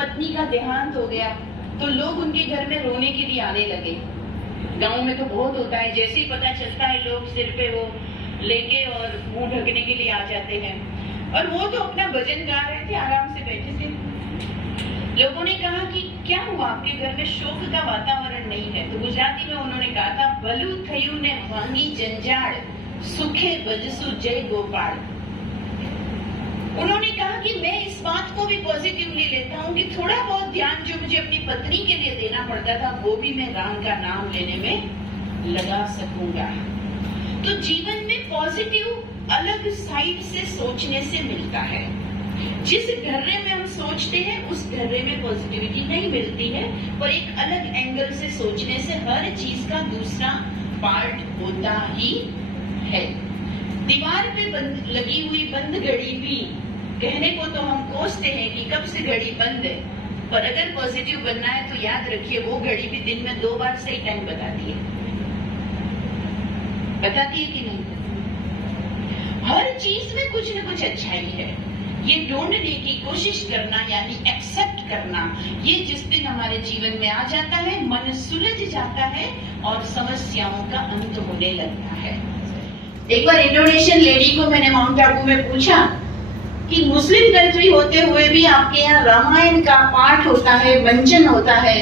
पत्नी का देहांत हो गया तो लोग उनके घर में रोने के लिए आने लगे। गांव में तो बहुत होता है, जैसे ही पता चलता है लोग सिर पे वो लेके और मुंह ढकने के लिए आ जाते हैं। और वो तो अपना भजन गा रहे थे, आराम से बैठे थे। लोगों ने कहा कि क्या हुआ, आपके घर में शोक का वातावरण नहीं है? तो गुजराती में उन्होंने कहा था, भलू थयू ने भांगी जंजाड़, सुखे बजसु जय गोपाल। उन्होंने कहा कि मैं इस बात को भी पॉजिटिवली लेता हूँ कि थोड़ा बहुत ध्यान जो मुझे अपनी पत्नी के लिए देना पड़ता था वो भी मैं राम का नाम लेने में लगा सकूंगा। तो जीवन में पॉजिटिव अलग साइड से सोचने से मिलता है। जिस ढर्रे में हम सोचते हैं उस ढर्रे में पॉजिटिविटी नहीं मिलती है, पर एक अलग एंगल से सोचने से हर चीज का दूसरा पार्ट होता ही है। दीवार पे लगी हुई बंद घड़ी भी कहने को तो हम कोसते हैं कि कब से घड़ी बंद है, पर अगर पॉजिटिव बनना है तो याद रखिए वो घड़ी भी दिन में 2 बार सही टाइम बताती है कि नहीं? हर चीज में कुछ न कुछ अच्छाई है। ये ढूंढने की कोशिश करना यानी एक्सेप्ट करना, ये जिस दिन हमारे जीवन में आ जाता है मन सुलझ जाता है और समस्याओं का अंत होने लगता है। एक बार इंडोनेशियन लेडी को मैंने माउंट आबू में पूछा कि मुस्लिम कंट्री होते हुए भी आपके यहाँ रामायण का पाठ होता है, मंचन होता है,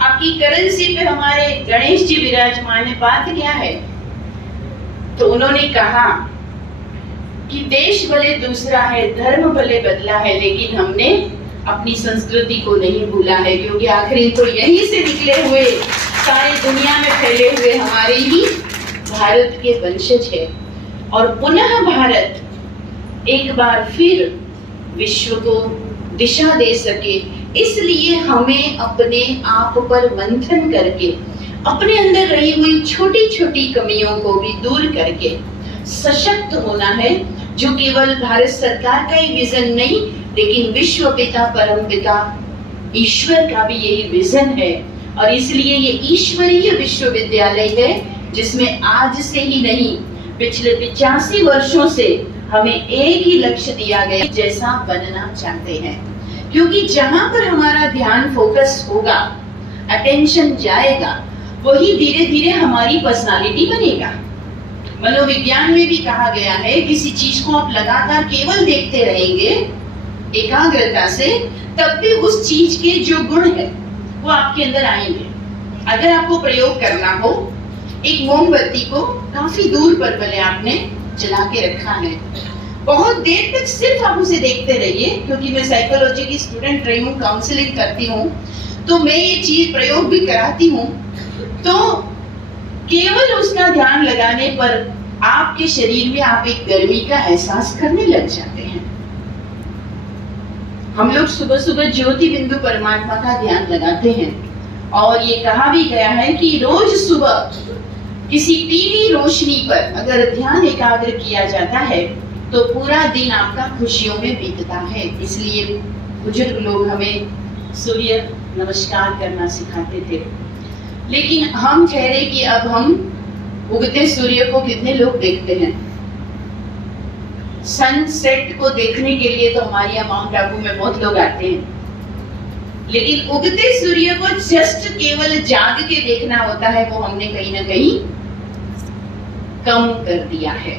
आपकी करेंसी पे हमारे गणेश जी विराजमान है, बात क्या है? तो उन्होंने कहा कि देश भले दूसरा है, धर्म भले बदला है, लेकिन हमने अपनी संस्कृति को नहीं भूला है, क्योंकि आखिर तो यहीं से निकले हुए सारी दुनिया में फैले हुए हमारे ही भारत के वंशज है। और पुनः भारत एक बार फिर विश्व को दिशा दे सके, इसलिए हमें अपने आप पर मंथन करके अपने अंदर रही हुई छोटी छोटी कमियों को भी दूर करके सशक्त होना है, जो केवल भारत सरकार का ही विजन नहीं, लेकिन विश्व पिता परम पिता ईश्वर का भी यही विजन है। और इसलिए ये ईश्वरीय विश्वविद्यालय है, जिसमें आज से ही नहीं पिछले 85 वर्षों से हमें एक ही लक्ष्य दिया गया, जैसा बनना चाहते हैं। क्योंकि जहां पर हमारा ध्यान फोकस होगा, अटेंशन जाएगा, वही धीरे धीरे हमारी पर्सनालिटी बनेगा। मनोविज्ञान में भी कहा गया है, किसी चीज को आप लगातार केवल देखते रहेंगे एकाग्रता से, तब भी उस चीज के जो गुण है वो आपके अंदर आएंगे। अगर आपको प्रयोग करना हो, एक मोमबत्ती को काफी दूर पर भले आपने जला के रखा है, बहुत देर तक सिर्फ आप उसे देखते रहिए। क्योंकि मैं साइकोलॉजी की स्टूडेंट रही हूँ, काउंसलिंग करती हूँ, तो मैं ये चीज प्रयोग भी कराती हूँ। तो केवल उसका ध्यान लगाने पर आपके शरीर में आप एक गर्मी का एहसास करने लग जाते हैं। हम लोग सुबह सुबह ज्योति बिंदु परमात्मा का ध्यान लगाते हैं, और ये कहा भी गया है कि रोज सुबह किसी पीली रोशनी पर अगर ध्यान एकाग्र किया जाता है तो पूरा दिन आपका खुशियों में बीतता है। इसलिए बुजुर्ग लोग हमें सूर्य नमस्कार करना सिखाते थे। लेकिन हम ठहरे कि अब हम उगते सूर्य को कितने लोग देखते हैं? सनसेट को देखने के लिए तो हमारे यहाँ माउंट आबू में बहुत लोग आते हैं, लेकिन उगते सूर्य को जस्ट केवल जाग के देखना होता है, वो हमने कहीं ना कहीं कम कर दिया है।